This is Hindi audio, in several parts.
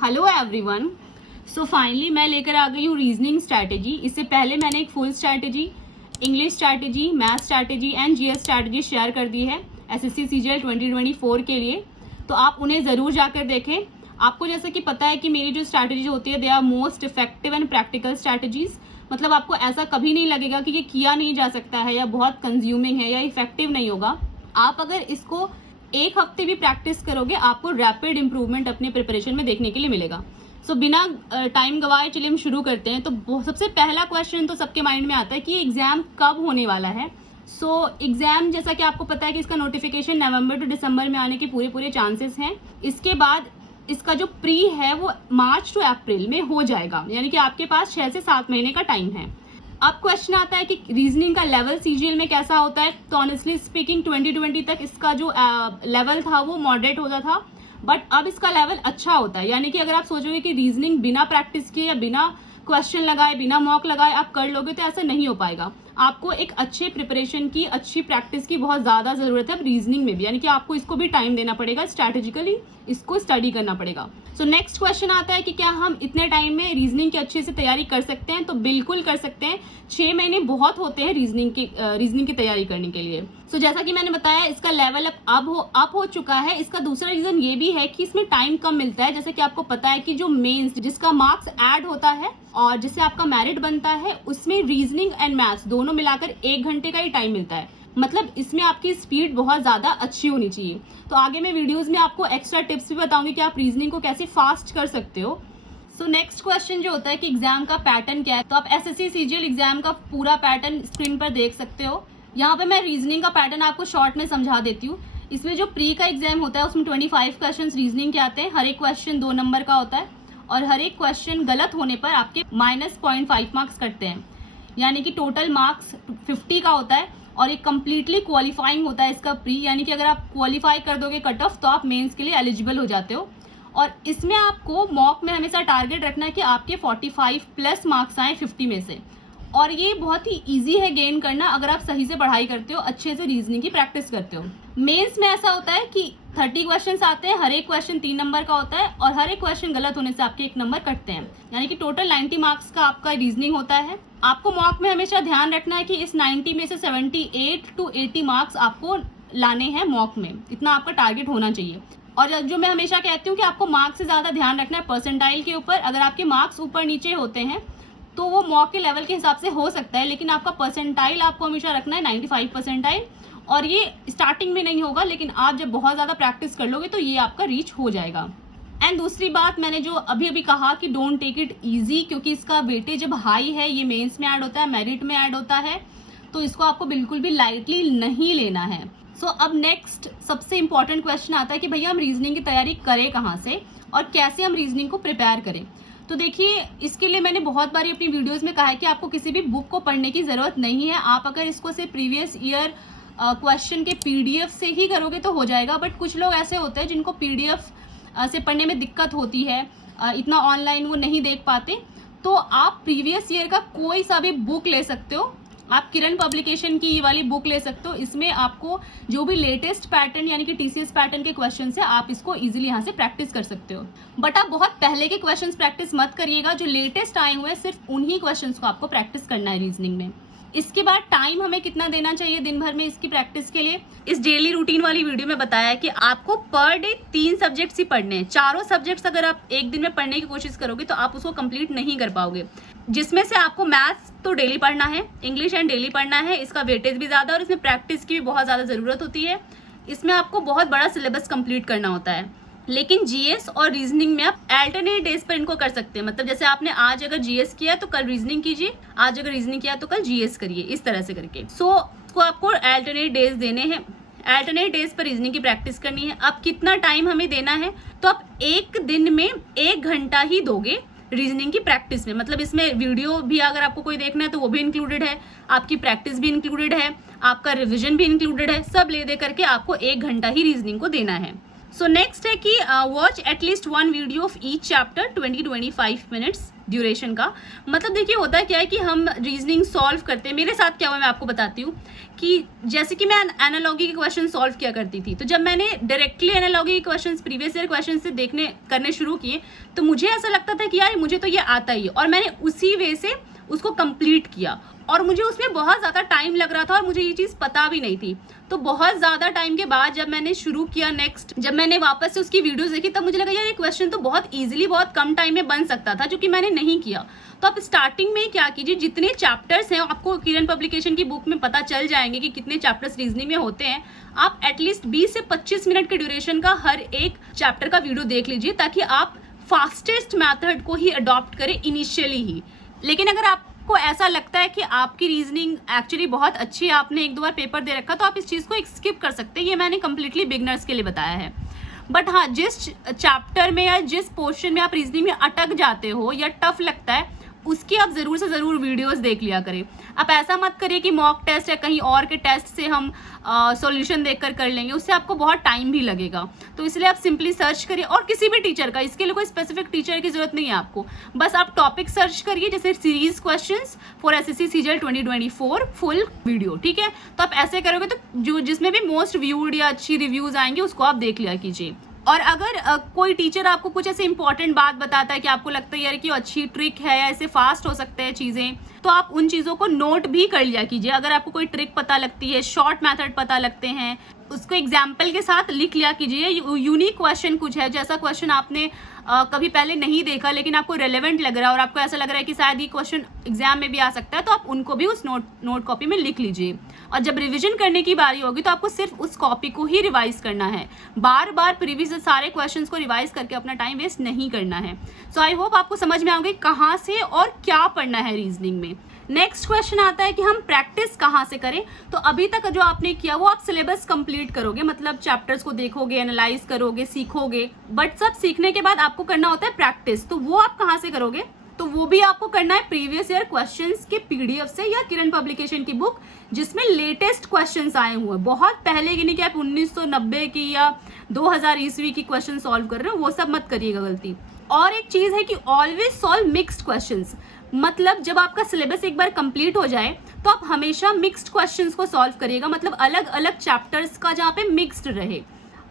Hello everyone. सो फाइनली मैं लेकर आ गई हूँ रीजनिंग स्ट्रैटेजी। इससे पहले मैंने एक full strategy, English strategy, math strategy and GS strategy share कर दी है एसएससी सीजीएल 2024 के लिए, तो आप उन्हें ज़रूर जाकर देखें। आपको जैसा कि पता है कि मेरी जो स्ट्रैटेजी होती है they are most effective and practical strategies. मतलब आपको ऐसा कभी नहीं लगेगा कि ये किया नहीं जा सकता है या बहुत कंज्यूमिंग है या इफेक्टिव नहीं होगा। आप अगर इसको एक हफ्ते भी प्रैक्टिस करोगे आपको रैपिड इंप्रूवमेंट अपने प्रिपरेशन में देखने के लिए मिलेगा। सो बिना टाइम गवाए चलिए हम शुरू करते हैं। तो सबसे पहला क्वेश्चन तो सबके माइंड में आता है कि एग्जाम कब होने वाला है। सो एग्जाम जैसा कि आपको पता है कि इसका नोटिफिकेशन नवंबर टू दिसंबर में आने के पूरे चांसेस हैं। इसके बाद इसका जो प्री है वो मार्च टू अप्रैल में हो जाएगा, यानी कि आपके पास 6 से 7 महीने का टाइम है। अब क्वेश्चन आता है कि रीजनिंग का लेवल सीजीएल में कैसा होता है। तो ऑनेस्टली स्पीकिंग 2020 तक इसका जो लेवल था वो मॉडरेट होता था, बट अब इसका लेवल अच्छा होता है। यानी कि अगर आप सोचोगे कि रीजनिंग बिना प्रैक्टिस किए या बिना क्वेश्चन लगाए, बिना मॉक लगाए आप कर लोगे तो ऐसा नहीं हो पाएगा। आपको एक अच्छे प्रिपरेशन की, अच्छी प्रैक्टिस की बहुत ज़्यादा ज़रूरत है अब रीजनिंग में भी, यानी कि आपको इसको भी टाइम देना पड़ेगा, स्ट्रैटेजिकली इसको स्टडी करना पड़ेगा। सो नेक्स्ट क्वेश्चन आता है कि क्या हम इतने टाइम में रीजनिंग की अच्छे से तैयारी कर सकते हैं। तो बिल्कुल कर सकते हैं। 6 महीने बहुत होते हैं रीजनिंग की तैयारी करने के लिए। सो जैसा कि मैंने बताया इसका लेवल अप हो चुका है। इसका दूसरा रीजन ये भी है कि इसमें टाइम कम मिलता है। जैसे कि आपको पता है कि जो मेंस जिसका मार्क्स ऐड होता है और जिससे आपका मेरिट बनता है उसमें रीजनिंग एंड मैथ्स दोनों मिलाकर 1 घंटे का ही टाइम मिलता है। मतलब इसमें आपकी स्पीड बहुत ज्यादा अच्छी होनी चाहिए। तो आगे मैं वीडियोस में आपको एक्स्ट्रा टिप्स भी बताऊंगी कि आप रीजनिंग को कैसे फास्ट कर सकते हो। सो नेक्स्ट क्वेश्चन जो होता है कि एग्जाम का पैटर्न क्या है। तो आप एसएससी सीजीएल एग्जाम का पूरा पैटर्न स्क्रीन पर देख सकते हो। यहाँ पे मैं रीजनिंग का पैटर्न आपको शॉर्ट में समझा देती हूँ। इसमें जो प्री का एग्जाम होता है उसमें 25 क्वेश्चन रीजनिंग के आते हैं। हर एक क्वेश्चन 2 नंबर का होता है और हर एक क्वेश्चन गलत होने पर आपके -0.5 मार्क्स कटते हैं, यानी कि टोटल मार्क्स 50 का होता है। और एक कंप्लीटली क्वालिफाइंग होता है इसका प्री, यानी कि अगर आप क्वालिफाई कर दोगे कट ऑफ तो आप मेंस के लिए एलिजिबल हो जाते हो। और इसमें आपको मॉक में हमेशा टारगेट रखना है कि आपके 45 प्लस मार्क्स आए 50 में से। और ये बहुत ही इजी है गेन करना अगर आप सही से पढ़ाई करते हो, अच्छे से रीजनिंग की प्रैक्टिस करते हो। मेंस में ऐसा होता है कि 30 क्वेश्चंस आते हैं, हर एक क्वेश्चन 3 नंबर का होता है और हर एक क्वेश्चन गलत होने से आपके 1 नंबर कटते हैं, यानी कि टोटल 90 मार्क्स का आपका रीजनिंग होता है। आपको मॉक में हमेशा ध्यान रखना है कि इस 90 में से 78 to 80 मार्क्स आपको लाने हैं मॉक में, इतना आपका टारगेट होना चाहिए। और जो मैं हमेशा कहती हूँ कि आपको मार्क्स से ज्यादा ध्यान रखना है परसेंटाइल के ऊपर। अगर आपके मार्क्स ऊपर नीचे होते हैं तो वो मॉक के लेवल के हिसाब से हो सकता है, लेकिन आपका परसेंटाइल आपको हमेशा रखना है 95 परसेंटाइल। और ये स्टार्टिंग में नहीं होगा, लेकिन आप जब बहुत ज्यादा प्रैक्टिस कर लोगे तो ये आपका रीच हो जाएगा। एंड दूसरी बात मैंने जो अभी कहा कि डोंट टेक इट इजी, क्योंकि इसका वेटेज जब हाई है, ये मेंस में ऐड होता है, मेरिट में ऐड होता है, तो इसको आपको बिल्कुल भी लाइटली नहीं लेना है। सो अब नेक्स्ट सबसे इंपॉर्टेंट क्वेश्चन आता है कि भैया हम रीजनिंग की तैयारी करें कहाँ से और कैसे हम रीजनिंग को प्रिपेयर करें। तो देखिए इसके लिए मैंने बहुत बारी अपनी वीडियोस में कहा है कि आपको किसी भी बुक को पढ़ने की जरूरत नहीं है। आप अगर इसको सिर्फ प्रीवियस ईयर क्वेश्चन के पीडीएफ से ही करोगे तो हो जाएगा। बट कुछ लोग ऐसे होते हैं जिनको पीडीएफ से पढ़ने में दिक्कत होती है, इतना ऑनलाइन वो नहीं देख पाते, तो आप प्रीवियस ईयर का कोई सा भी बुक ले सकते हो। आप किरण पब्लिकेशन की ये वाली बुक ले सकते हो। इसमें आपको जो भी लेटेस्ट पैटर्न यानी कि टीसीएस पैटर्न के क्वेश्चन है आप इसको इजीली यहाँ से प्रैक्टिस कर सकते हो। बट आप बहुत पहले के क्वेश्चंस प्रैक्टिस मत करिएगा, जो लेटेस्ट आए हुए हैं सिर्फ उन्हीं क्वेश्चंस को आपको प्रैक्टिस करना है रीजनिंग में। इसके बाद टाइम हमें कितना देना चाहिए दिन भर में इसकी प्रैक्टिस के लिए, इस डेली रूटीन वाली वीडियो में बताया है कि आपको पर डे 3 सब्जेक्ट्स ही पढ़ने हैं। चारों सब्जेक्ट्स अगर आप एक दिन में पढ़ने की कोशिश करोगे तो आप उसको कंप्लीट नहीं कर पाओगे, जिसमें से आपको मैथ्स तो डेली पढ़ना है, इंग्लिश एंड डेली पढ़ना है। इसका वेटेज भी ज्यादा और इसमें प्रैक्टिस की भी बहुत ज्यादा जरूरत होती है। इसमें आपको बहुत बड़ा सिलेबस कंप्लीट करना होता है। लेकिन जीएस और रीजनिंग में आप अल्टरनेट डेज पर इनको कर सकते हैं। मतलब जैसे आपने आज अगर जीएस किया तो कल रीजनिंग कीजिए, आज अगर रीजनिंग किया तो कल जीएस करिए, इस तरह से करके। सो आपको अल्टरनेट डेज देने हैं, अल्टरनेट डेज पर रीजनिंग की प्रैक्टिस करनी है। अब कितना टाइम हमें देना है, तो आप एक दिन में 1 घंटा ही दोगे रीजनिंग की प्रैक्टिस में। मतलब इसमें वीडियो भी अगर आपको कोई देखना है तो वो भी इंक्लूडेड है, आपकी प्रैक्टिस भी इंक्लूडेड है, आपका रिविजन भी इंक्लूडेड है। सब ले दे करके आपको 1 घंटा ही रीजनिंग को देना है। सो नेक्स्ट है कि watch at least 1 video of each chapter 20-25 minutes duration का। मतलब देखिए होता क्या है कि हम रीजनिंग सॉल्व करते हैं, मेरे साथ क्या हुआ मैं आपको बताती हूँ कि जैसे कि मैं एनालॉजी के क्वेश्चन सॉल्व किया करती थी, तो जब मैंने डायरेक्टली एनालॉजी के क्वेश्चन प्रीवियस ईयर क्वेश्चन से करने शुरू किए तो मुझे ऐसा लगता था कि यार मुझे तो ये आता ही है, और मैंने उसी वे से उसको कंप्लीट किया और मुझे उसमें बहुत ज़्यादा टाइम लग रहा था और मुझे ये चीज़ पता भी नहीं थी। तो बहुत ज़्यादा टाइम के बाद जब मैंने शुरू किया नेक्स्ट, जब मैंने वापस से उसकी वीडियोस देखी, तब मुझे लगा यार ये क्वेश्चन तो बहुत इजीली बहुत कम टाइम में बन सकता था, जो कि मैंने नहीं किया। तो आप स्टार्टिंग में क्या कीजिए, जितने चैप्टर्स हैं आपको किरण पब्लिकेशन की बुक में पता चल जाएंगे कि कितने चैप्टर्स रीजनिंग में होते हैं, आप एटलीस्ट 20 से 25 मिनट के ड्यूरेशन का हर एक चैप्टर का वीडियो देख लीजिए, ताकि आप फास्टेस्ट मैथड को ही अडॉप्ट करें इनिशियली ही। लेकिन अगर आपको ऐसा लगता है कि आपकी रीजनिंग एक्चुअली बहुत अच्छी है, आपने 1-2 बार पेपर दे रखा, तो आप इस चीज़ को स्किप कर सकते हैं। ये मैंने कंप्लीटली बिगनर्स के लिए बताया है। बट हाँ, जिस चैप्टर में या जिस पोर्शन में आप रीजनिंग में अटक जाते हो या टफ लगता है, उसकी आप ज़रूर से ज़रूर वीडियोस देख लिया करें। आप ऐसा मत करिए कि मॉक टेस्ट या कहीं और के टेस्ट से हम सॉल्यूशन देखकर कर लेंगे, उससे आपको बहुत टाइम भी लगेगा। तो इसलिए आप सिंपली सर्च करिए, और किसी भी टीचर का, इसके लिए कोई स्पेसिफिक टीचर की जरूरत नहीं है आपको, बस आप टॉपिक सर्च करिए, जैसे series questions for SSC CGL 2024 full video, ठीक है। तो आप ऐसे करोगे तो जो जिसमें भी मोस्ट व्यूड या अच्छी रिव्यूज आएंगे उसको आप देख लिया कीजिए। और अगर कोई टीचर आपको कुछ ऐसे इंपॉर्टेंट बात बताता है कि आपको लगता है यार कि अच्छी ट्रिक है या ऐसे फास्ट हो सकते हैं चीज़ें, तो आप उन चीज़ों को नोट भी कर लिया कीजिए। अगर आपको कोई ट्रिक पता लगती है, शॉर्ट मेथड पता लगते हैं, उसको एग्जाम्पल के साथ लिख लिया कीजिए। यूनिक क्वेश्चन कुछ है, जैसा क्वेश्चन आपने कभी पहले नहीं देखा लेकिन आपको रेलेवेंट लग रहा है और आपको ऐसा लग रहा है कि शायद ये क्वेश्चन एग्जाम में भी आ सकता है, तो आप उनको भी उस नोट कॉपी में लिख लीजिए। और जब रिवीजन करने की बारी होगी तो आपको सिर्फ उस कॉपी को ही रिवाइज करना है, बार बार प्रीवियस सारे क्वेश्चंस को रिवाइज करके अपना टाइम वेस्ट नहीं करना है। सो आई होप आपको समझ में आ गई कहाँ से और क्या पढ़ना है रीजनिंग में। नेक्स्ट क्वेश्चन आता है कि हम प्रैक्टिस कहाँ से करें। तो अभी तक जो आपने किया वो आप सिलेबस कंप्लीट करोगे, मतलब चैप्टर्स को देखोगे, एनालाइज करोगे, सीखोगे, बट सब सीखने के बाद आपको करना होता है प्रैक्टिस। तो वो आप कहाँ से करोगे? तो वो भी आपको करना है प्रीवियस ईयर क्वेश्चंस के पीडीएफ से या किरण पब्लिकेशन की बुक, जिसमें लेटेस्ट क्वेश्चंस आए हुए हैं, बहुत पहले की नहीं कि आप 1990 की या 2000 ईस्वी की क्वेश्चन सॉल्व कर रहे हो, वो सब मत करिएगा गलती। और एक चीज है कि ऑलवेज सॉल्व मिक्स्ड क्वेश्चंस, मतलब जब आपका सिलेबस एक बार कंप्लीट हो जाए तो आप हमेशा मिक्स्ड क्वेश्चंस को सॉल्व करिएगा, मतलब अलग अलग चैप्टर्स का जहाँ पे मिक्स्ड रहे।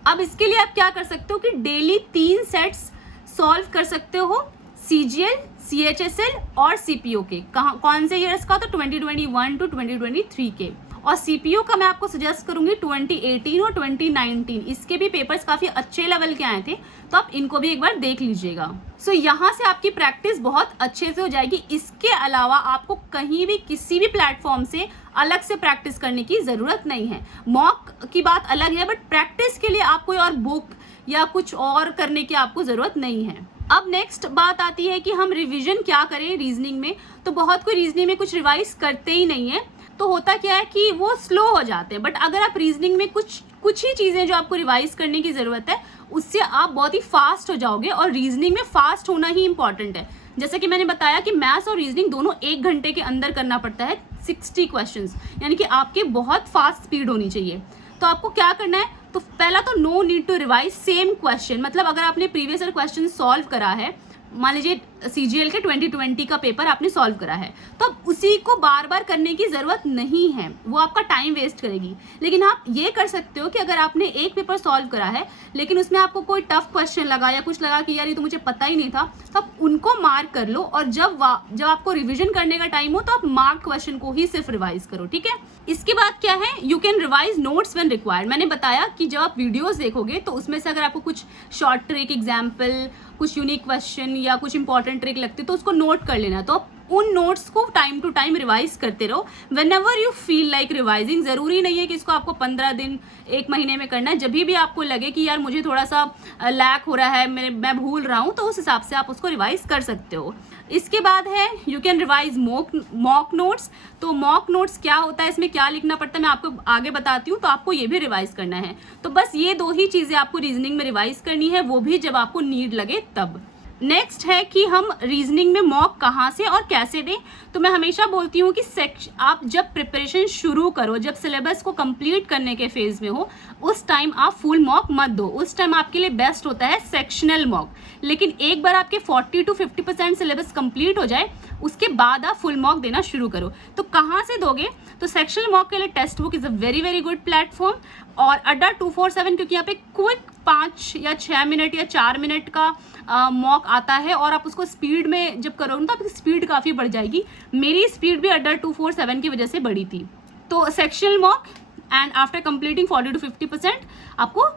अब इसके लिए आप क्या कर सकते हो कि डेली 3 सेट्स सॉल्व कर सकते हो, सीजीएल, सीएचएसएल और सीपीओ के। कौन से ईयर्स का? तो 2021 टू 2023 के। और सीपीओ का मैं आपको सजेस्ट करूंगी 2018 और 2019, इसके भी पेपर्स काफी अच्छे लेवल के आए थे, तो आप इनको भी एक बार देख लीजिएगा। सो यहाँ से आपकी प्रैक्टिस बहुत अच्छे से हो जाएगी। इसके अलावा आपको कहीं भी किसी भी प्लेटफॉर्म से अलग से प्रैक्टिस करने की जरूरत नहीं है। मॉक की बात अलग है, बट प्रैक्टिस के लिए आप कोई और बुक या कुछ और करने की आपको जरूरत नहीं है। अब नेक्स्ट बात आती है कि हम रिवीजन क्या करें रीजनिंग में। तो बहुत कोई रीजनिंग में कुछ रिवाइज करते ही नहीं है, तो होता क्या है कि वो स्लो हो जाते हैं। बट अगर आप रीजनिंग में कुछ ही चीजें जो आपको रिवाइज करने की जरूरत है, उससे आप बहुत ही फास्ट हो जाओगे। और रीजनिंग में फास्ट होना ही इंपॉर्टेंट है। जैसे कि मैंने बताया कि मैथ्स और रीजनिंग दोनों 1 घंटे के अंदर करना पड़ता है, 60 क्वेश्चंस, यानी कि आपके बहुत फास्ट स्पीड होनी चाहिए। तो आपको क्या करना है? तो पहला तो no need to revise same question, मतलब अगर आपने प्रीवियस ईयर क्वेश्चन सॉल्व करा है, मान लीजिए सीजीएल के 2020 का पेपर आपने सॉल्व करा है, तो अब उसी को बार बार करने की जरूरत नहीं है, वो आपका टाइम वेस्ट करेगी। लेकिन आप ये कर सकते हो कि अगर आपने एक पेपर सॉल्व करा है लेकिन उसमें आपको कोई टफ क्वेश्चन लगा या कुछ लगा कि यार ये तो मुझे पता ही नहीं था, तो आप उनको मार्क कर लो, और जब आपको रिविजन करने का टाइम हो तो आप मार्क क्वेश्चन को ही सिर्फ रिवाइज करो, ठीक है। इसके बाद क्या है, you can revise notes when required. मैंने बताया कि जब आप वीडियोस देखोगे तो उसमें से अगर आपको कुछ शॉर्ट ट्रिक, एग्जाम्पल, कुछ यूनिक क्वेश्चन या कुछ इंपॉर्टेंट ट्रिक लगती है तो उसको नोट कर लेना। तो उन नोट्स को टाइम टू टाइम रिवाइज करते रहो when ever you feel like revising. जरूरी नहीं है कि इसको आपको 15 दिन, 1 महीने में करना है। जब भी आपको लगे कि यार मुझे थोड़ा सा लैक हो रहा है, मैं भूल रहा हूँ, तो उस हिसाब से आप उसको रिवाइज कर सकते हो। इसके बाद है you can revise mock notes. तो मॉक नोट्स क्या होता है, इसमें क्या लिखना पड़ता है, मैं आपको आगे बताती हूँ, तो आपको ये भी रिवाइज करना है। तो बस ये 2 ही चीजें आपको रीजनिंग में रिवाइज करनी है, वो भी जब आपको नीड लगे तब। नेक्स्ट है कि हम रीजनिंग में मॉक कहाँ से और कैसे दें। तो मैं हमेशा बोलती हूँ कि आप जब प्रिपरेशन शुरू करो, जब सिलेबस को कंप्लीट करने के फेज में हो, उस टाइम आप फुल मॉक मत दो। उस टाइम आपके लिए बेस्ट होता है सेक्शनल मॉक। लेकिन एक बार आपके 40 to 50% सिलेबस कंप्लीट हो जाए, उसके बाद आप फुल मॉक देना शुरू करो। तो कहाँ से दोगे? तो सेक्शनल मॉक के लिए text book is a very very good platform, और अड्डा 247, क्योंकि यहाँ पे क्विक 5 या 6 मिनट या 4 मिनट का मॉक आता है, और आप उसको स्पीड में जब करोगे तो आपकी स्पीड काफ़ी बढ़ जाएगी। मेरी स्पीड भी अड्डा 247 की वजह से बढ़ी थी। तो sectional mock and after completing 40 to 50% आपको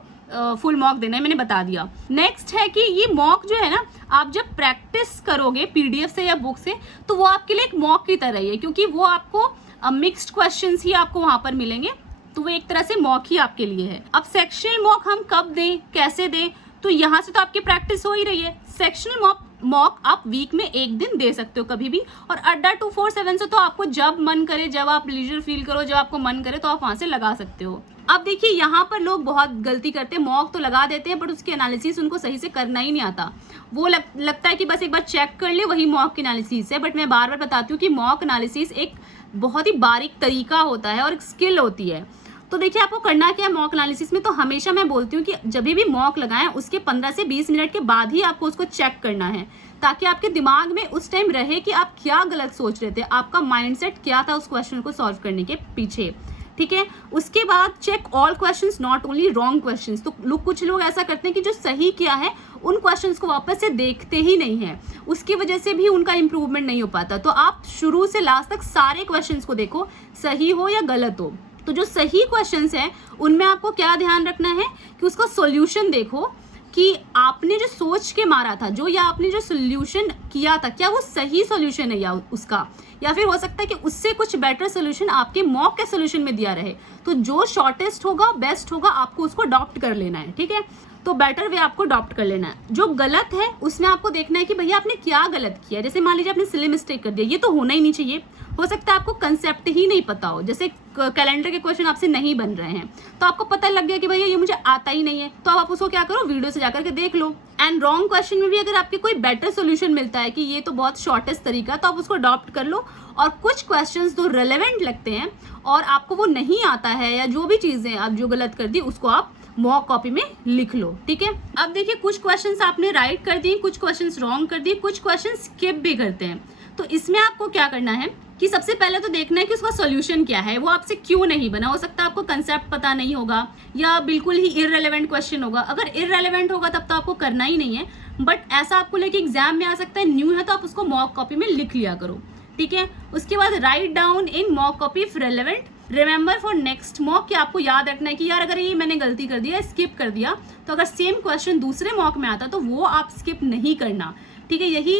फुल मॉक देना है, मैंने बता दिया। नेक्स्ट है कि ये मॉक जो है ना, आप जब प्रैक्टिस करोगे पीडीएफ से या बुक से, तो वो आपके लिए एक मॉक की तरह ही है, क्योंकि वो आपको मिक्स्ड क्वेश्चंस ही आपको वहां पर मिलेंगे, तो वो एक तरह से मॉक ही आपके लिए है। अब सेक्शनल मॉक हम कब दें, कैसे दें? तो यहाँ से तो आपकी प्रैक्टिस हो ही रही है। सेक्शनल मॉक आप वीक में एक दिन दे सकते हो कभी भी, और अड्डा 247 से तो आपको जब मन करे, जब आप लीजर फील करो, जब आपको मन करे तो आप वहां से लगा सकते हो। अब देखिए यहाँ पर लोग बहुत गलती करते हैं, मॉक तो लगा देते हैं बट उसकी एनालिसिस उनको सही से करना ही नहीं आता। वो लगता है कि बस एक बार चेक कर ले, वही मॉक की एनालिसिस है। बट मैं बार बार बताती हूँ कि मॉक एनालिसिस एक बहुत ही बारीक तरीका होता है और एक स्किल होती है। तो देखिए आपको करना क्या है मॉक एनालिसिस में, तो हमेशा मैं बोलती हूँ कि जब भी मॉक लगाएं उसके 15 से 20 मिनट के बाद ही आपको उसको चेक करना है, ताकि आपके दिमाग में उस टाइम रहे कि आप क्या गलत सोच रहे थे, आपका माइंडसेट क्या था उस क्वेश्चन को सॉल्व करने के पीछे। ठीक है, उसके बाद check all questions, not only wrong questions. तो कुछ लोग ऐसा करते हैं कि जो सही किया है उन क्वेश्चंस को वापस से देखते ही नहीं है, उसकी वजह से भी उनका इंप्रूवमेंट नहीं हो पाता। तो आप शुरू से लास्ट तक सारे क्वेश्चंस को देखो, सही हो या गलत हो। तो जो सही क्वेश्चंस हैं उनमें आपको क्या ध्यान रखना है कि उसका सॉल्यूशन देखो कि आपने जो सोच के मारा था, जो या आपने जो सॉल्यूशन किया था, क्या वो सही सॉल्यूशन है या उसका, या फिर हो सकता है कि उससे कुछ बेटर सॉल्यूशन आपके मॉक के सॉल्यूशन में दिया रहे। तो जो शॉर्टेस्ट होगा, बेस्ट होगा, आपको उसको अडॉप्ट कर लेना है। ठीक है, तो बेटर वे आपको अडॉप्ट कर लेना है। जो गलत है उसमें आपको देखना है कि भैया आपने क्या गलत किया। जैसे मान लीजिए आपने सिली मिस्टेक कर दिया, ये तो होना ही नहीं चाहिए। हो सकता है आपको कंसेप्ट ही नहीं पता हो, जैसे कैलेंडर के क्वेश्चन आपसे नहीं बन रहे हैं, तो आपको पता लग गया कि भैया ये मुझे आता ही नहीं है, तो आप उसको क्या करो, वीडियो से जाकर के देख लो। एंड रॉन्ग क्वेश्चन में भी अगर आपके कोई बेटर सोल्यूशन मिलता है कि ये तो बहुत शॉर्टेस्ट तरीका, तो आप उसको अडॉप्ट कर लो। और कुछ क्वेश्चंस जो रेलेवेंट लगते हैं और आपको वो नहीं आता है, या जो भी चीजें आप जो गलत कर दी उसको आप मॉक कॉपी में लिख लो। ठीक है, अब देखिए कुछ क्वेश्चंस आपने राइट कर दिए, कुछ क्वेश्चंस रॉन्ग कर दिए, कुछ क्वेश्चन स्किप भी करते हैं। तो इसमें आपको क्या करना है कि सबसे पहले तो देखना है कि उसका सॉल्यूशन क्या है, वो आपसे क्यों नहीं बना। हो सकता है आपको कंसेप्ट पता नहीं होगा, या बिल्कुल ही इररेलेवेंट क्वेश्चन होगा। अगर इररेलेवेंट होगा तब तो आपको करना ही नहीं है, बट ऐसा आपको लेके एग्जाम में आ सकता है, न्यू है तो आप उसको मॉक कॉपी में लिख लिया करो। ठीक है, उसके बाद write down in mock copy if relevant, remember for next mock, कि आपको याद रखना है कि यार अगर ये मैंने गलती कर दिया, स्किप कर दिया, तो अगर सेम क्वेश्चन दूसरे मॉक में आता तो वो आप स्किप नहीं करना। ठीक है, यही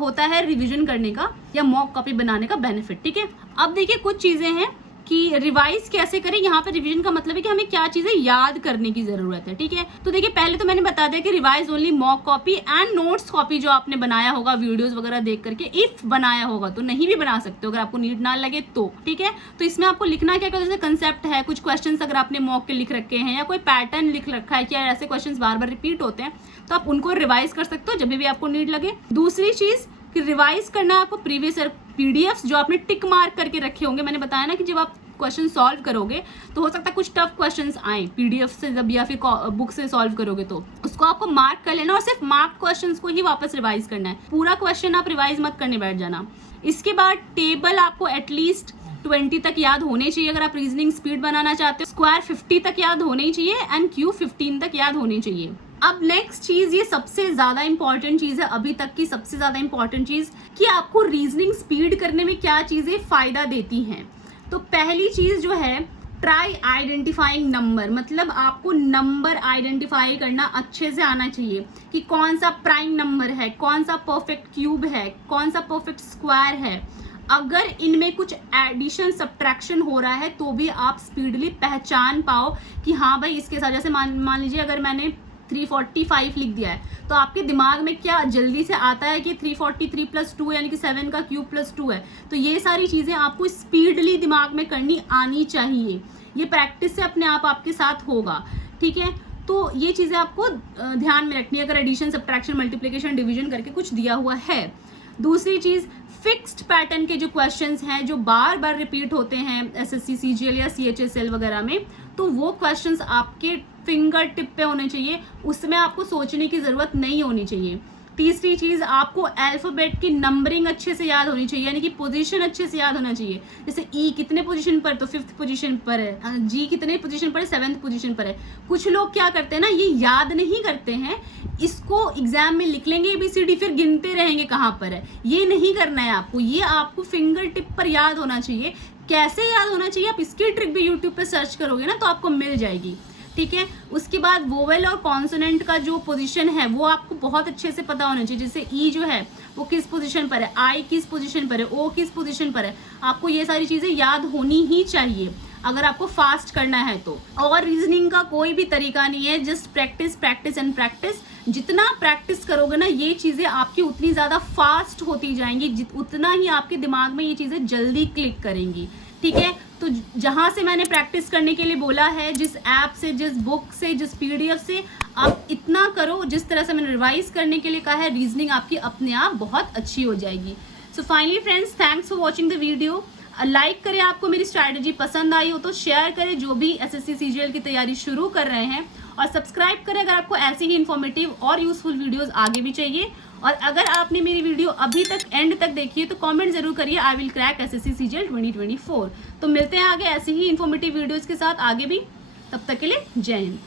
होता है रिवीजन करने का या मॉक कॉपी बनाने का बेनिफिट। ठीक है, अब देखिए कुछ चीजें हैं कि रिवाइज कैसे करें। यहाँ पे रिवीजन का मतलब है कि हमें क्या चीजें याद करने की जरूरत है। ठीक है, तो देखिए पहले तो मैंने बता दिया कि revise only mock copy and notes copy जो आपने बनाया होगा वीडियोस वगैरह देख करके। इफ बनाया होगा तो नहीं भी बना सकते हो अगर आपको नीड ना लगे तो। ठीक है, तो इसमें आपको लिखना क्या, जैसे कंसेप्ट है, कुछ क्वेश्चन अगर आपने मॉक के लिख रखे हैं या कोई पैटर्न लिख रखा है कि यार ऐसे क्वेश्चन बार बार रिपीट होते हैं, तो आप उनको रिवाइज कर सकते हो जब भी आपको नीड लगे। दूसरी चीज कि रिवाइज करना आपको प्रीवियस ईयर पीडीएफ जो आपने टिक मार्क करके रखे होंगे। मैंने बताया ना कि जब आप क्वेश्चन सॉल्व करोगे तो हो सकता है कुछ टफ क्वेश्चंस आए पीडीएफ से जब, या फिर बुक से सॉल्व करोगे, तो उसको आपको मार्क कर लेना और सिर्फ मार्क क्वेश्चंस को ही वापस रिवाइज करना है। पूरा क्वेश्चन आप रिवाइज मत करने बैठ जाना। इसके बाद टेबल आपको एटलीस्ट 20 तक याद होने चाहिए अगर आप रीजनिंग स्पीड बनाना चाहते हो। स्क्वायर 50 तक याद होने ही चाहिए एंड क्यूब 15 तक याद होने चाहिए। अब नेक्स्ट चीज, ये सबसे ज्यादा इंपॉर्टेंट चीज है, अभी तक की सबसे ज्यादा इंपॉर्टेंट चीज, कि आपको रीजनिंग स्पीड करने में क्या चीजें फायदा देती हैं। तो पहली चीज जो है, ट्राई आइडेंटिफाइंग नंबर, मतलब आपको नंबर आइडेंटिफाई करना अच्छे से आना चाहिए कि कौन सा प्राइम नंबर है, कौन सा परफेक्ट क्यूब है, कौन सा परफेक्ट स्क्वायर है। अगर इनमें कुछ एडिशन सब्ट्रैक्शन हो रहा है तो भी आप स्पीडली पहचान पाओ कि हाँ भाई इसके साथ, जैसे मान लीजिए अगर मैंने 345 लिख दिया है तो आपके दिमाग में क्या जल्दी से आता है कि 343 + 2 यानी कि 7 का क्यूब +2 है। तो ये सारी चीजें आपको स्पीडली दिमाग में करनी आनी चाहिए, ये प्रैक्टिस से अपने आप आपके साथ होगा। ठीक है, तो ये चीज़ें आपको ध्यान में रखनी है अगर एडिशन, सब्ट्रैक्शन, मल्टीप्लिकेशन, डिवीजन करके कुछ दिया हुआ है। दूसरी चीज़, फिक्स्ड पैटर्न के जो क्वेश्चंस हैं जो बार बार रिपीट होते हैं एसएससी, सीजीएल या सीएचएसएल वगैरह में, तो वो क्वेश्चंस आपके फिंगर टिप पे होने चाहिए, उसमें आपको सोचने की ज़रूरत नहीं होनी चाहिए। तीसरी चीज़, आपको अल्फ़ाबेट की नंबरिंग अच्छे से याद होनी चाहिए, यानी कि पोजीशन अच्छे से याद होना चाहिए। जैसे ई कितने पोजीशन पर, तो 5th पोजीशन पर है, जी कितने पोजीशन पर है, 7th पोजीशन पर है। कुछ लोग क्या करते हैं ना, ये याद नहीं करते हैं, इसको एग्जाम में लिख लेंगे ABCD, फिर गिनते रहेंगे कहाँ पर है। ये नहीं करना है आपको, ये आपको फिंगर टिप पर याद होना चाहिए। कैसे याद होना चाहिए, आप इसकी ट्रिक भी यूट्यूब पर सर्च करोगे ना तो आपको मिल जाएगी, ठीक है। उसके बाद वोवेल और कॉन्सोनेंट का जो पोजीशन है वो आपको बहुत अच्छे से पता होना चाहिए। जैसे ई जो है वो किस पोजीशन पर है, आई किस पोजीशन पर है, ओ किस पोजीशन पर है, आपको ये सारी चीज़ें याद होनी ही चाहिए अगर आपको फास्ट करना है तो। और रीजनिंग का कोई भी तरीका नहीं है, just practice practice and practice. जितना प्रैक्टिस करोगे ना ये चीज़ें आपकी उतनी ज़्यादा फास्ट होती जाएंगी, उतना ही आपके दिमाग में ये चीज़ें जल्दी क्लिक करेंगी, ठीक है। तो जहाँ से मैंने प्रैक्टिस करने के लिए बोला है, जिस ऐप से, जिस बुक से, जिस PDF से, आप इतना करो। जिस तरह से मैंने रिवाइज करने के लिए कहा है, रीजनिंग आपकी अपने आप बहुत अच्छी हो जाएगी। So finally friends, thanks for watching the video. Like करें, आपको मेरी स्ट्रैटेजी पसंद आई हो तो शेयर करें जो भी SSC CGL की तैयारी शुरू कर रहे हैं, और सब्सक्राइब करें अगर आपको ऐसी ही इन्फॉर्मेटिव और यूजफुल वीडियोस आगे भी चाहिए। और अगर आपने मेरी वीडियो अभी तक एंड तक देखी है तो कमेंट जरूर करिए, I will crack SSC CGL 2024। तो मिलते हैं आगे ऐसे ही इन्फॉर्मेटिव वीडियोस के साथ आगे भी, तब तक के लिए जय हिंद।